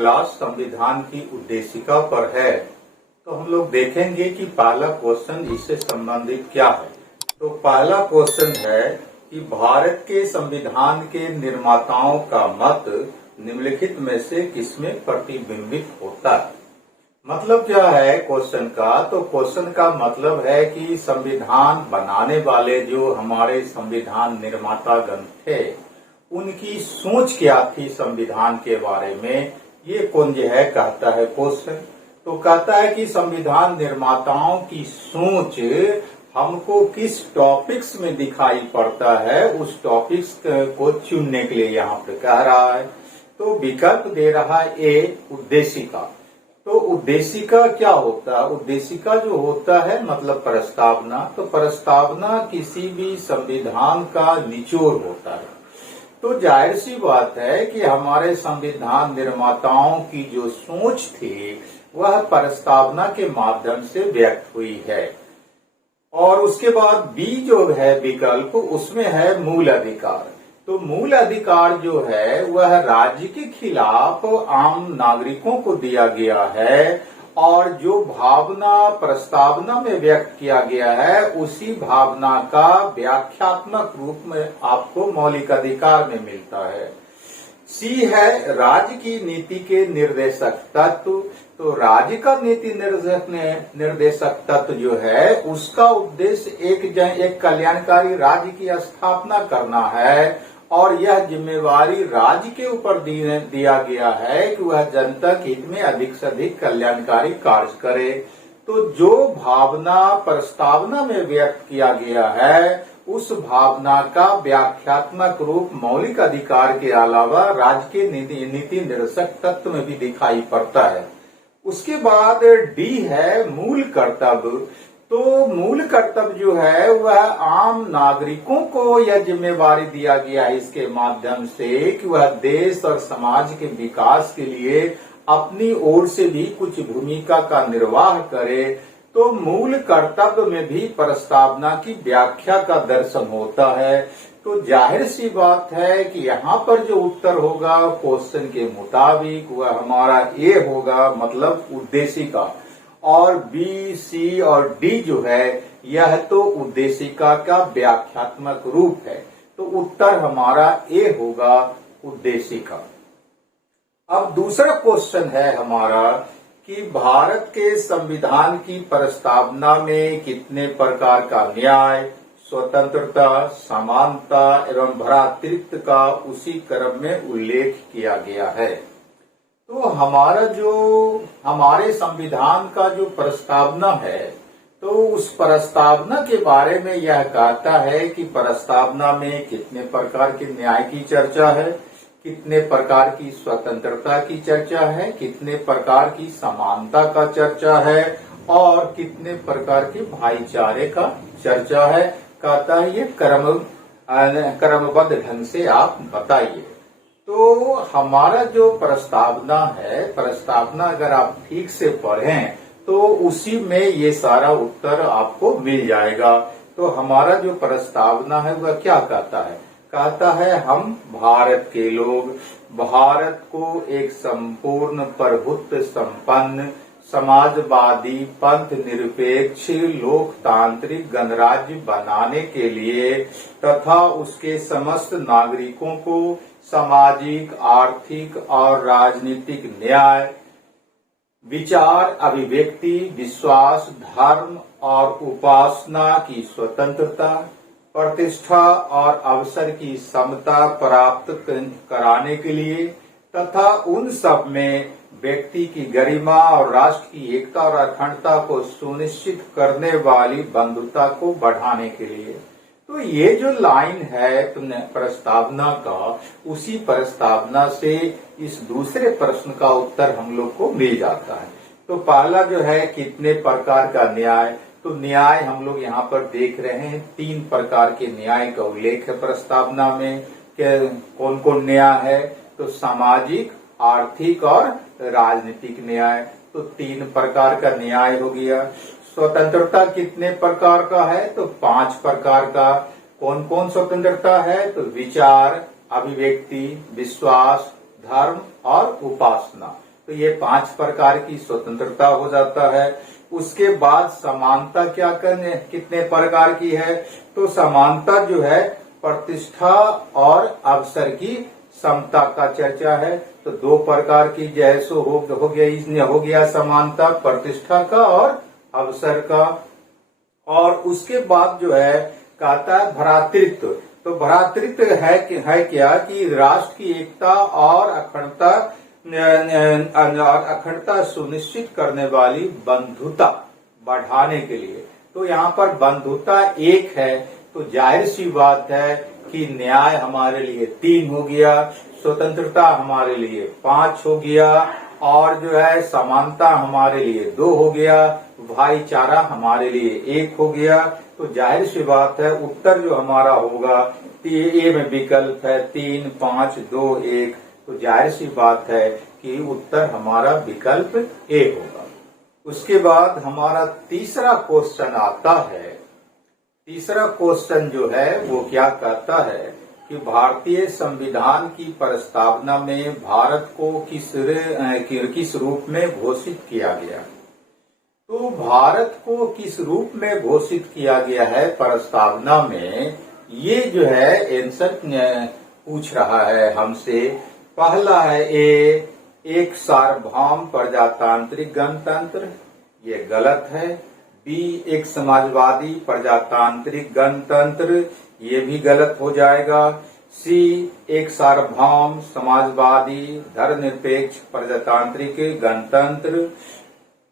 Class संविधान की उद्देशिका पर है। तो हम लोग देखेंगे कि पहला क्वेश्चन इससे संबंधित क्या है। तो पहला क्वेश्चन है कि भारत के संविधान के निर्माताओं का मत निम्नलिखित में से किसमें प्रतिबिंबित होता है। मतलब क्या है क्वेश्चन का। तो क्वेश्चन का मतलब है कि संविधान बनाने वाले जो हमारे संविधान निर्माता गण थे उनकी सोच क्या थी संविधान के बारे में, ये कौन जो है कहता है क्वेश्चन। तो कहता है कि संविधान निर्माताओं की सोच हमको किस टॉपिक्स में दिखाई पड़ता है, उस टॉपिक्स को चुनने के लिए यहाँ पे कह रहा है। तो विकल्प दे रहा है ए उद्देशिका। तो उद्देशिका क्या होता है। उद्देशिका जो होता है मतलब प्रस्तावना। तो प्रस्तावना किसी भी संविधान का निचोड़ होता है। तो जाहिर सी बात है कि हमारे संविधान निर्माताओं की जो सोच थी वह प्रस्तावना के माध्यम से व्यक्त हुई है। और उसके बाद बी जो है विकल्प, उसमें है मूल अधिकार। तो मूल अधिकार जो है वह राज्य के खिलाफ आम नागरिकों को दिया गया है और जो भावना प्रस्तावना में व्यक्त किया गया है उसी भावना का व्याख्यात्मक रूप में आपको मौलिक अधिकार में मिलता है। सी है राज्य की नीति के निर्देशक तत्व। तो राज्य का नीति निर्देशक तत्व जो है उसका उद्देश्य एक कल्याणकारी राज्य की स्थापना करना है और यह जिम्मेवारी राज्य के ऊपर दिया गया है कि वह जनता के हित में अधिक से अधिक कल्याणकारी कार्य करे। तो जो भावना प्रस्तावना में व्यक्त किया गया है उस भावना का व्याख्यात्मक रूप मौलिक अधिकार के अलावा राज्य के नीति निर्देशक तत्व में भी दिखाई पड़ता है। उसके बाद डी है मूल कर्तव्य। तो मूल कर्तव्य जो है वह आम नागरिकों को यह जिम्मेवारी दिया गया है इसके माध्यम से कि वह देश और समाज के विकास के लिए अपनी ओर से भी कुछ भूमिका का निर्वाह करे। तो मूल कर्तव्य में भी प्रस्तावना की व्याख्या का दर्शन होता है। तो जाहिर सी बात है कि यहाँ पर जो उत्तर होगा क्वेश्चन के मुताबिक वह हमारा ए होगा, मतलब उद्देशिका। और बी सी और डी जो है यह तो उद्देशिका का व्याख्यात्मक रूप है। तो उत्तर हमारा ए होगा उद्देशिका। अब दूसरा क्वेश्चन है हमारा कि भारत के संविधान की प्रस्तावना में कितने प्रकार का न्याय, स्वतंत्रता, समानता एवं भ्रातृत्व का उसी क्रम में उल्लेख किया गया है। तो हमारे संविधान का जो प्रस्तावना है तो उस प्रस्तावना के बारे में यह कहता है कि प्रस्तावना में कितने प्रकार के न्याय की चर्चा है, कितने प्रकार की स्वतंत्रता की चर्चा है, कितने प्रकार की समानता का चर्चा है और कितने प्रकार के भाईचारे का चर्चा है। कहता है ये क्रमबद्ध ढंग से आप बताइए। तो हमारा जो प्रस्तावना है, प्रस्तावना अगर आप ठीक से पढ़ें तो उसी में ये सारा उत्तर आपको मिल जाएगा। तो हमारा जो प्रस्तावना है वह क्या कहता है। कहता है हम भारत के लोग भारत को एक संपूर्ण प्रभुत्व संपन्न समाजवादी पंथ निरपेक्ष लोकतांत्रिक गणराज्य बनाने के लिए तथा उसके समस्त नागरिकों को सामाजिक, आर्थिक और राजनीतिक न्याय, विचार, अभिव्यक्ति, विश्वास, धर्म और उपासना की स्वतंत्रता, प्रतिष्ठा और अवसर की समता प्राप्त कराने के लिए तथा उन सब में व्यक्ति की गरिमा और राष्ट्र की एकता और अखंडता को सुनिश्चित करने वाली बंधुता को बढ़ाने के लिए। तो ये जो लाइन है प्रस्तावना का, उसी प्रस्तावना से इस दूसरे प्रश्न का उत्तर हम लोग को मिल जाता है। तो पहला जो है कितने प्रकार का न्याय। तो न्याय हम लोग यहाँ पर देख रहे हैं 3 प्रकार के न्याय का उल्लेख है प्रस्तावना में। कौन कौन न्याय है। तो सामाजिक, आर्थिक और राजनीतिक न्याय। तो 3 प्रकार का न्याय हो गया। स्वतंत्रता कितने प्रकार का है। तो 5 प्रकार का। कौन कौन स्वतंत्रता है। तो विचार, अभिव्यक्ति, विश्वास, धर्म और उपासना। तो ये 5 प्रकार की स्वतंत्रता हो जाता है। उसके बाद समानता क्या करने कितने प्रकार की है, तो समानता जो है प्रतिष्ठा और अवसर की समता का चर्चा है। तो 2 प्रकार की जैसे हो गया समानता प्रतिष्ठा का और अवसर का। और उसके बाद जो है कहता है भ्रातृत्व। तो भ्रातृत्व है क्या कि राष्ट्र की एकता और अखंडता सुनिश्चित करने वाली बंधुता बढ़ाने के लिए। तो यहाँ पर बंधुता एक है, तो जाहिर सी बात है कि न्याय हमारे लिए 3 हो गया, स्वतंत्रता हमारे लिए 5 हो गया, और जो है समानता हमारे लिए 2 हो गया, भाईचारा हमारे लिए 1 हो गया। तो जाहिर सी बात है उत्तर जो हमारा होगा ए में विकल्प है 3, 5, 2, 1। तो जाहिर सी बात है कि उत्तर हमारा विकल्प ए होगा। उसके बाद हमारा तीसरा क्वेश्चन आता है। तीसरा क्वेश्चन जो है वो क्या कहता है कि भारतीय संविधान की प्रस्तावना में भारत को किस रूप में घोषित किया गया। तो भारत को किस रूप में घोषित किया गया है प्रस्तावना में, ये जो है आंसर पूछ रहा है हमसे। पहला है ए, एक सार्वभौम प्रजातांत्रिक गणतंत्र, ये गलत है। बी, एक समाजवादी प्रजातांत्रिक गणतंत्र, ये भी गलत हो जाएगा। सी, एक सार्वभौम समाजवादी धर्मनिरपेक्ष प्रजातांत्रिक गणतंत्र।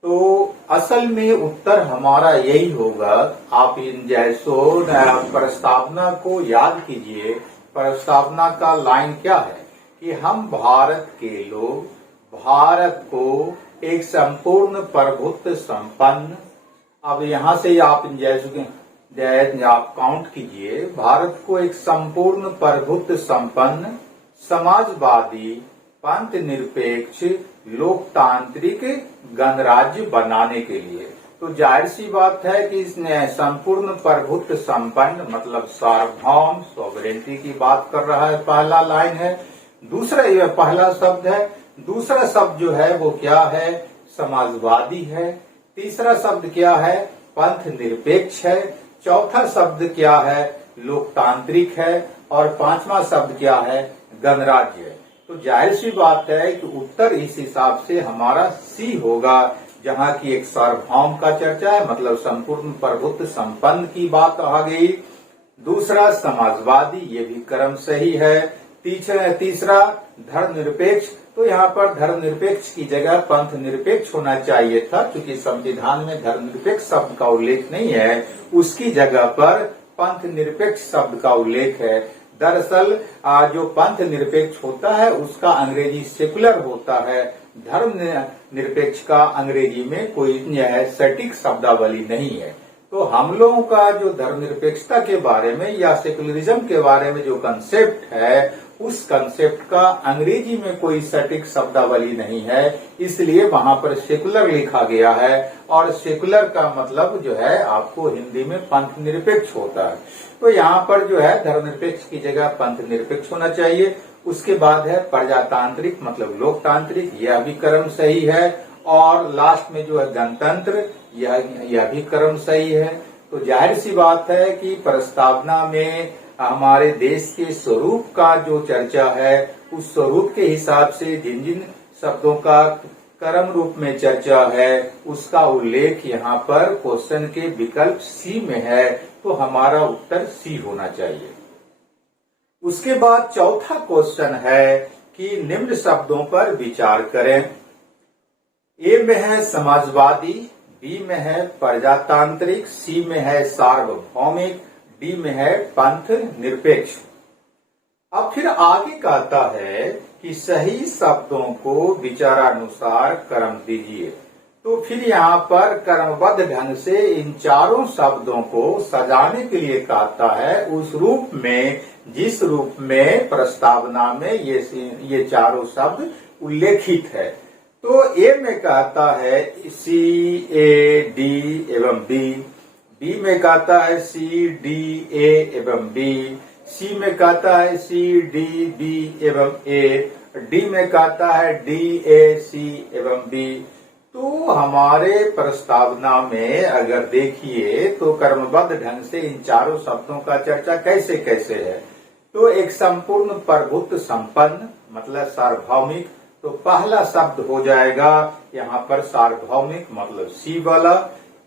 तो असल में उत्तर हमारा यही होगा। आप इन जैसो प्रस्तावना को याद कीजिए। प्रस्तावना का लाइन क्या है कि हम भारत के लोग भारत को एक संपूर्ण प्रभुत्व संपन्न, अब यहाँ से आप जैसे आप काउंट कीजिए, भारत को एक संपूर्ण प्रभुत्व संपन्न समाजवादी पंथ निरपेक्ष लोकतांत्रिक गणराज्य बनाने के लिए। तो जाहिर सी बात है कि इसने संपूर्ण प्रभुत्व संपन्न मतलब सार्वभौम सॉवरेनिटी की बात कर रहा है, पहला लाइन है। दूसरा ये पहला शब्द है। दूसरा शब्द जो है वो क्या है, समाजवादी है। तीसरा शब्द क्या है, पंथ निरपेक्ष है। चौथा शब्द क्या है, लोकतांत्रिक है। और 5वां शब्द क्या है, गणराज्य है। तो जाहिर सी बात है कि उत्तर इस हिसाब से हमारा सी होगा, जहां की एक सार्वभौम का चर्चा है मतलब संपूर्ण प्रभुत्व संपन्न की बात आ गई। दूसरा समाजवादी, ये भी क्रम सही है। तीसरा धर्मनिरपेक्ष, तो यहाँ पर धर्मनिरपेक्ष की जगह पंथ निरपेक्ष होना चाहिए था, क्योंकि संविधान में धर्मनिरपेक्ष शब्द का उल्लेख नहीं है, उसकी जगह पर पंथ निरपेक्ष शब्द का उल्लेख है। दरअसल जो पंथ निरपेक्ष होता है उसका अंग्रेजी सेकुलर होता है, धर्म निरपेक्ष का अंग्रेजी में कोई सटीक शब्दावली नहीं है। तो हम लोगों का जो धर्मनिरपेक्षता के बारे में या सेकुलरिज्म के बारे में जो कंसेप्ट है, उस कंसेप्ट का अंग्रेजी में कोई सटीक शब्दावली नहीं है, इसलिए वहां पर सेकुलर लिखा गया है। और सेकुलर का मतलब जो है आपको हिंदी में पंथ निरपेक्ष होता है। तो यहाँ पर जो है धर्मनिरपेक्ष की जगह पंथ निरपेक्ष होना चाहिए। उसके बाद है प्रजातांत्रिक मतलब लोकतांत्रिक, यह भी क्रम सही है। और लास्ट में जो है गणतंत्र, यह भी क्रम सही है। तो जाहिर सी बात है कि प्रस्तावना में हमारे देश के स्वरूप का जो चर्चा है, उस स्वरूप के हिसाब से जिन जिन शब्दों का क्रम रूप में चर्चा है, उसका उल्लेख यहाँ पर क्वेश्चन के विकल्प सी में है। तो हमारा उत्तर सी होना चाहिए। उसके बाद चौथा क्वेश्चन है कि निम्न शब्दों पर विचार करें। ए में है समाजवादी, बी में है प्रजातांत्रिक, सी में है सार्वभौमिक, डी में है पंथ निरपेक्ष। अब फिर आगे कहता है कि सही शब्दों को विचारानुसार क्रम दीजिए। तो फिर यहाँ पर क्रमबद्ध ढंग से इन चारों शब्दों को सजाने के लिए कहता है उस रूप में जिस रूप में प्रस्तावना में ये चारों शब्द उल्लेखित है। तो ए में कहता है सी, ए, डी एवं बी। बी में कहता है सी, डी, ए एवं बी। सी में कहता है सी, डी, बी एवं ए। डी में कहता है डी, ए, सी एवं बी। तो हमारे प्रस्तावना में अगर देखिए तो क्रमबद्ध ढंग से इन चारों शब्दों का चर्चा कैसे कैसे है। तो एक संपूर्ण प्रभुत्व संपन्न मतलब सार्वभौमिक, तो पहला शब्द हो जाएगा यहाँ पर सार्वभौमिक मतलब सी वाला।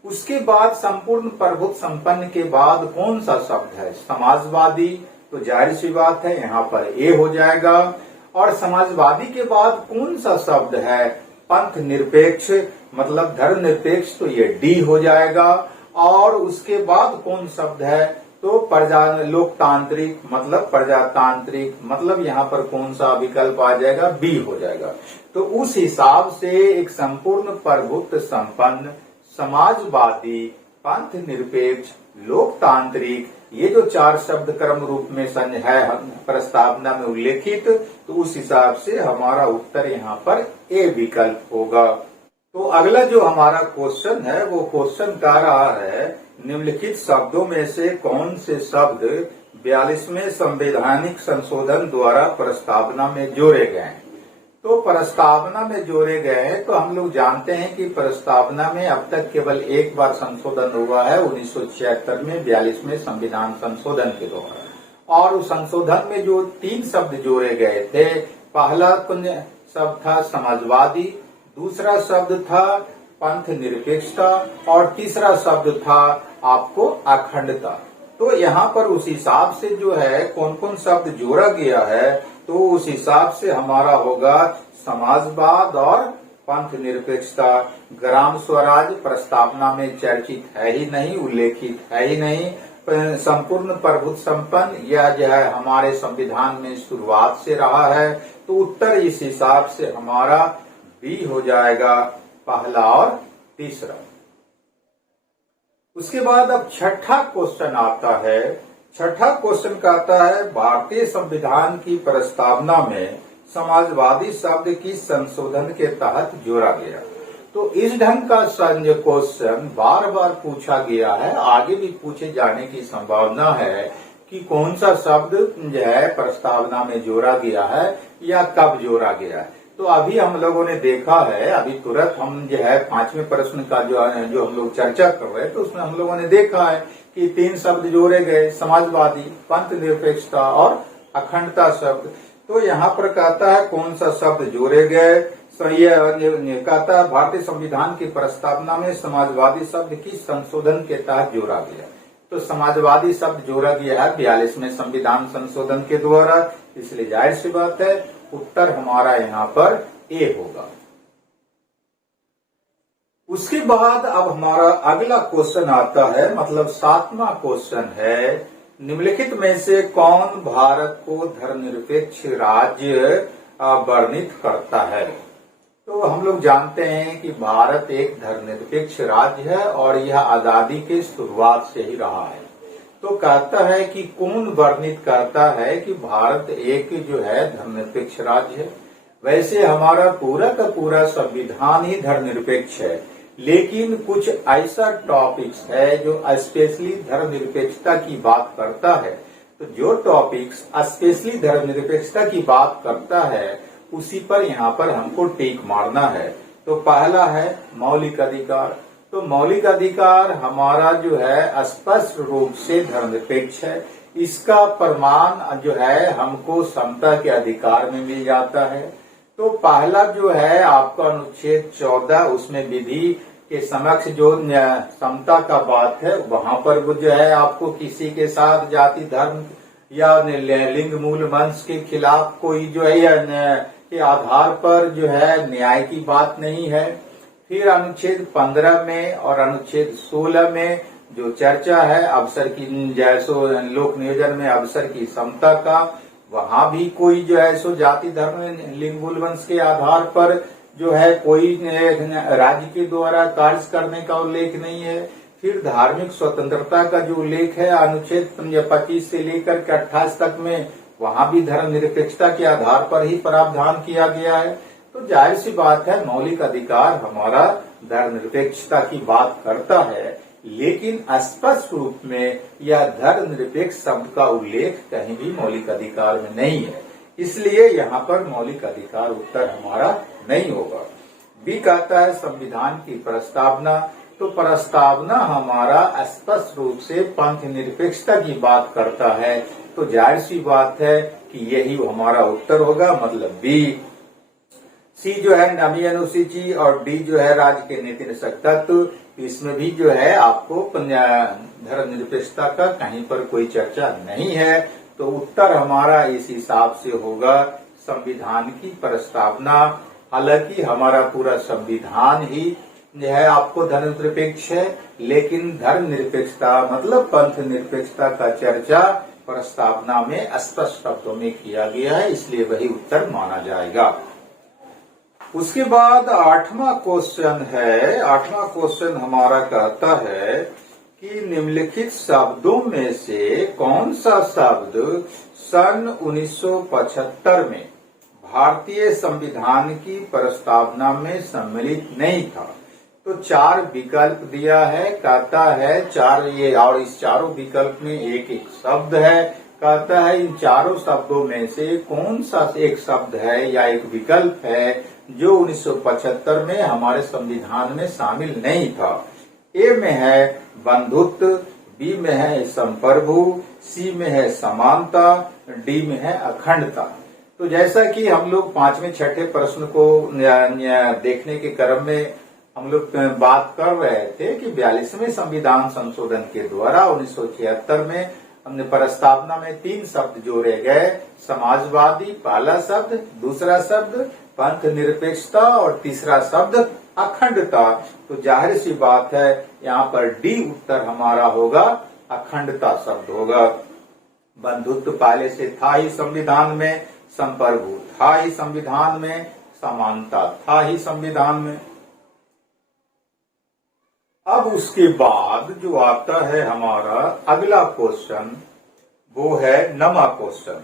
उसके बाद संपूर्ण प्रभुत्व संपन्न के बाद कौन सा शब्द है, समाजवादी, तो जाहिर सी बात है यहाँ पर ए हो जाएगा। और समाजवादी के बाद कौन सा शब्द है, पंथ निरपेक्ष मतलब धर्मनिरपेक्ष, तो ये डी हो जाएगा। और उसके बाद कौन शब्द है, तो प्रजा लोकतांत्रिक मतलब प्रजातांत्रिक, मतलब यहाँ पर कौन सा विकल्प आ जाएगा, बी हो जाएगा। तो उस हिसाब से एक संपूर्ण प्रभुत्व संपन्न समाजवादी पंथ निरपेक्ष लोकतांत्रिक, ये जो चार शब्द क्रम रूप में है प्रस्तावना में उल्लेखित, तो उस हिसाब से हमारा उत्तर यहाँ पर ए विकल्प होगा। तो अगला जो हमारा क्वेश्चन है वो क्वेश्चन कह रहा है निम्नलिखित शब्दों में से कौन से शब्द 42वें संवैधानिक संशोधन द्वारा प्रस्तावना में जोड़े गए हैं। तो प्रस्तावना में जोड़े गए हैं तो हम लोग जानते हैं कि प्रस्तावना में अब तक केवल एक बार संशोधन हुआ है 1976 में 42वें संविधान संशोधन के द्वारा। और उस संशोधन में जो 3 शब्द जोड़े गए थे, पहला शब्द था समाजवादी, दूसरा शब्द था पंथ निरपेक्षता और तीसरा शब्द था आपको अखंडता। तो यहाँ पर उस हिसाब से जो है कौन कौन शब्द जोड़ा गया है, तो उस हिसाब से हमारा होगा समाजवाद और पंथ निरपेक्षता। ग्राम स्वराज प्रस्तावना में चर्चित है ही नहीं, उल्लेखित है ही नहीं। संपूर्ण प्रभुत्व संपन्न यह जो है हमारे संविधान में शुरुआत से रहा है, तो उत्तर इस हिसाब से हमारा बी हो जाएगा, पहला और तीसरा। उसके बाद अब छठा क्वेश्चन आता है। छठा क्वेश्चन कहता है भारतीय संविधान की प्रस्तावना में समाजवादी शब्द की संशोधन के तहत जोड़ा गया। तो इस ढंग का क्वेश्चन बार बार पूछा गया है, आगे भी पूछे जाने की संभावना है कि कौन सा शब्द जो है प्रस्तावना में जोड़ा गया है या कब जोड़ा गया है। तो अभी हम लोगों ने देखा है, अभी तुरंत हम जो है 5वें प्रश्न का जो हम लोग चर्चा कर रहे हैं, तो उसमें हम लोगों ने देखा है कि 3 शब्द जोड़े गए, समाजवादी, पंथ निरपेक्षता और अखंडता शब्द। तो यहाँ पर कहता है कौन सा शब्द जोड़े गए, ये कहता है भारतीय संविधान की प्रस्तावना में समाजवादी शब्द की संशोधन के तहत जोड़ा गया। तो समाजवादी शब्द जोड़ा गया है 42वें संविधान संशोधन के द्वारा, इसलिए जाहिर सी बात है उत्तर हमारा यहाँ पर ए होगा। उसके बाद अब हमारा अगला क्वेश्चन आता है, मतलब 7वां क्वेश्चन है, निम्नलिखित में से कौन भारत को धर्मनिरपेक्ष राज्य वर्णित करता है। तो हम लोग जानते हैं कि भारत एक धर्मनिरपेक्ष राज्य है और यह आजादी के शुरुआत से ही रहा है। तो कहता है कि कौन वर्णित करता है कि भारत एक जो है धर्मनिरपेक्ष राज्य है। वैसे हमारा पूरा का पूरा संविधान ही धर्मनिरपेक्ष है, लेकिन कुछ ऐसा टॉपिक्स है जो स्पेशली धर्मनिरपेक्षता की बात करता है। तो जो टॉपिक्स स्पेशली धर्मनिरपेक्षता की बात करता है उसी पर यहाँ पर हमको टिक मारना है। तो पहला है मौलिक अधिकार। तो मौलिक अधिकार हमारा जो है स्पष्ट रूप से धर्मनिरपेक्ष है। इसका प्रमाण जो है हमको समता के अधिकार में मिल जाता है। तो पहला जो है आपका अनुच्छेद 14, उसमें विधि के समक्ष जो समता का बात है, वहां पर वो जो है आपको किसी के साथ जाति धर्म या लिंग मूल वंश के खिलाफ कोई जो है के आधार पर जो है न्याय की बात नहीं है। फिर अनुच्छेद 15 में और अनुच्छेद 16 में जो चर्चा है अवसर की, जैसो लोक नियोजन में अवसर की समता का, वहां भी कोई जो है सो जाति धर्म लिंग मूल वंश के आधार पर जो है कोई राज्य के द्वारा कार्य करने का उल्लेख नहीं है। फिर धार्मिक स्वतंत्रता का जो उल्लेख है अनुच्छेद 25 से लेकर के 28 तक में, वहां भी धर्मनिरपेक्षता के आधार पर ही प्रावधान किया गया है। तो जाहिर सी बात है मौलिक अधिकार हमारा धर्मनिरपेक्षता की बात करता है, लेकिन स्पष्ट रूप में यह धर्मनिरपेक्ष शब्द का उल्लेख कहीं भी मौलिक अधिकार में नहीं है। इसलिए यहाँ पर मौलिक अधिकार उत्तर हमारा नहीं होगा। बी कहता है संविधान की प्रस्तावना, तो प्रस्तावना हमारा स्पष्ट रूप से पंथ निरपेक्षता की बात करता है, तो जाहिर सी बात है कि यही हमारा उत्तर होगा, मतलब बी। सी जो है नवी अनुसूची और डी जो है राज्य के नीति निषेध तत्व, इसमें भी जो है आपको धर्मनिरपेक्षता का कहीं पर कोई चर्चा नहीं है, तो उत्तर हमारा इस हिसाब से होगा संविधान की प्रस्तावना। हालांकि हमारा पूरा संविधान ही जो है आपको धर्मनिरपेक्ष है, लेकिन धर्मनिरपेक्षता मतलब पंथ निरपेक्षता का चर्चा प्रस्तावना में स्पष्ट शब्दों में किया गया है, इसलिए वही उत्तर माना जाएगा। उसके बाद 8वां क्वेश्चन है। 8वां क्वेश्चन हमारा कहता है कि निम्नलिखित शब्दों में से कौन सा शब्द सन 1975 में भारतीय संविधान की प्रस्तावना में सम्मिलित नहीं था। तो 4 विकल्प दिया है, कहता है 4 ये, और इस चारों विकल्प में एक एक शब्द है। कहता है इन चारों शब्दों में से कौन सा एक शब्द है या एक विकल्प है जो 1975 में हमारे संविधान में शामिल नहीं था। ए में है बंधुत्व, बी में है संप्रभु, सी में है समानता, डी में है अखंडता। तो जैसा कि हम लोग 5वें 6ठे प्रश्न को देखने के क्रम में हम लोग बात कर रहे थे कि 42वें संविधान संशोधन के द्वारा 1976 में हमने प्रस्तावना में 3 शब्द जोड़े गए, समाजवादी पहला शब्द, दूसरा शब्द पंथ निरपेक्षता और तीसरा शब्द अखंडता। तो जाहिर सी बात है यहाँ पर डी उत्तर हमारा होगा, अखंडता शब्द होगा। बंधुत्व पहले से था ही संविधान में, संप्रभु था ही संविधान में, समानता था ही संविधान में। अब उसके बाद जो आता है हमारा अगला क्वेश्चन, वो है 9वां क्वेश्चन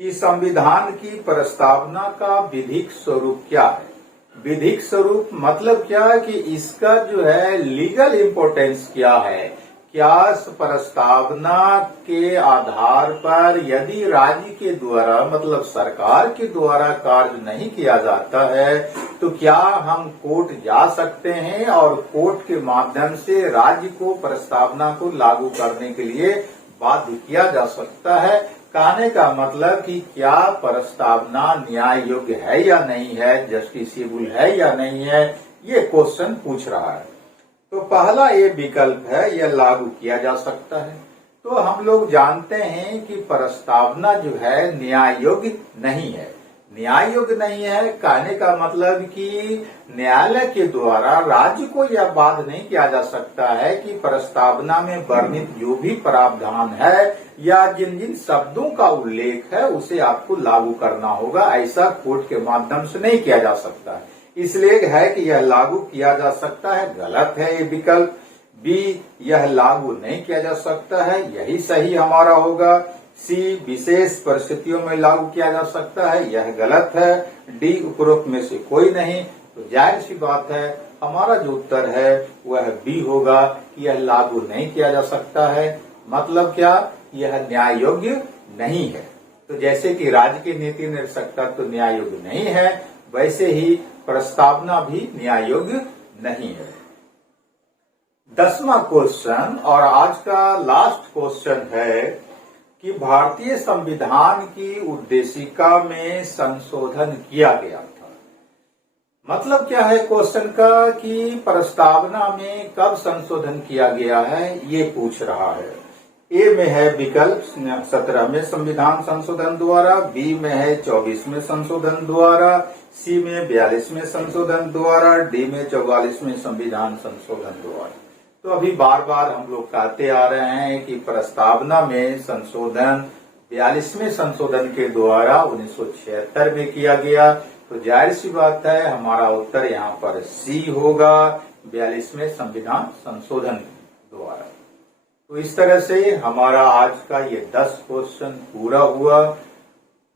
कि संविधान की प्रस्तावना का विधिक स्वरूप क्या है। विधिक स्वरूप मतलब क्या है कि इसका जो है लीगल इम्पोर्टेंस क्या है। क्या प्रस्तावना के आधार पर यदि राज्य के द्वारा मतलब सरकार के द्वारा कार्य नहीं किया जाता है तो क्या हम कोर्ट जा सकते हैं और कोर्ट के माध्यम से राज्य को प्रस्तावना को लागू करने के लिए बाध्य किया जा सकता है। कहने का मतलब कि क्या प्रस्तावना न्याय योग्य है या नहीं है, जस्टिसेबल है या नहीं है, ये क्वेश्चन पूछ रहा है। तो पहला ये विकल्प है, यह लागू किया जा सकता है। तो हम लोग जानते हैं कि प्रस्तावना जो है न्याय योग्य नहीं है। न्याय योग्य नहीं है कहने का मतलब कि न्यायालय के द्वारा राज्य को यह बाध्य नहीं किया जा सकता है कि प्रस्तावना में वर्णित जो भी प्रावधान है या जिन जिन शब्दों का उल्लेख है उसे आपको लागू करना होगा, ऐसा कोर्ट के माध्यम से नहीं किया जा सकता है। इसलिए है कि यह लागू किया जा सकता है, गलत है ये विकल्प। बी, यह लागू नहीं किया जा सकता है, यही सही हमारा होगा। सी, विशेष परिस्थितियों में लागू किया जा सकता है, यह गलत है। डी, उपरोक्त में से कोई नहीं। तो जाहिर सी बात है हमारा जो उत्तर है वह बी होगा, यह लागू नहीं किया जा सकता है। मतलब क्या, यह न्याय योग्य नहीं है। तो जैसे कि राज्य की नीति निरपेक्षता तो न्याय योग्य नहीं है, वैसे ही प्रस्तावना भी न्याय योग्य नहीं है। 10वां क्वेश्चन और आज का लास्ट क्वेश्चन है कि भारतीय संविधान की उद्देशिका में संशोधन किया गया था। मतलब क्या है क्वेश्चन का कि प्रस्तावना में कब संशोधन किया गया है, ये पूछ रहा है। ए में है विकल्प 17वें संविधान संशोधन द्वारा, बी में है 24वें संशोधन द्वारा, सी में 42वें संशोधन द्वारा, डी में 44वें संविधान संशोधन द्वारा। तो अभी बार बार हम लोग कहते आ रहे हैं कि प्रस्तावना में संशोधन 42वें संशोधन के द्वारा 1976 में किया गया। तो जाहिर सी बात है हमारा उत्तर यहाँ पर सी होगा, 42वें संविधान संशोधन द्वारा। तो इस तरह से हमारा आज का ये 10 क्वेश्चन पूरा हुआ।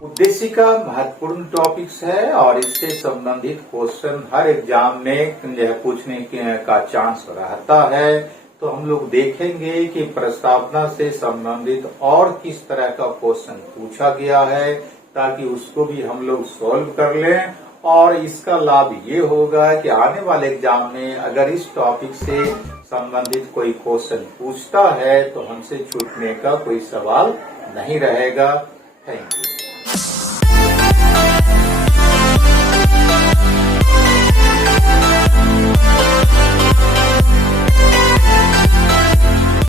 उद्देशिका महत्वपूर्ण टॉपिक्स है और इससे संबंधित क्वेश्चन हर एग्जाम में यह पूछने का चांस रहता है। तो हम लोग देखेंगे कि प्रस्तावना से संबंधित और किस तरह का क्वेश्चन पूछा गया है, ताकि उसको भी हम लोग सॉल्व कर लें। और इसका लाभ ये होगा कि आने वाले एग्जाम में अगर इस टॉपिक से संबंधित कोई क्वेश्चन पूछता है तो हमसे छूटने का कोई सवाल नहीं रहेगा। Thank you.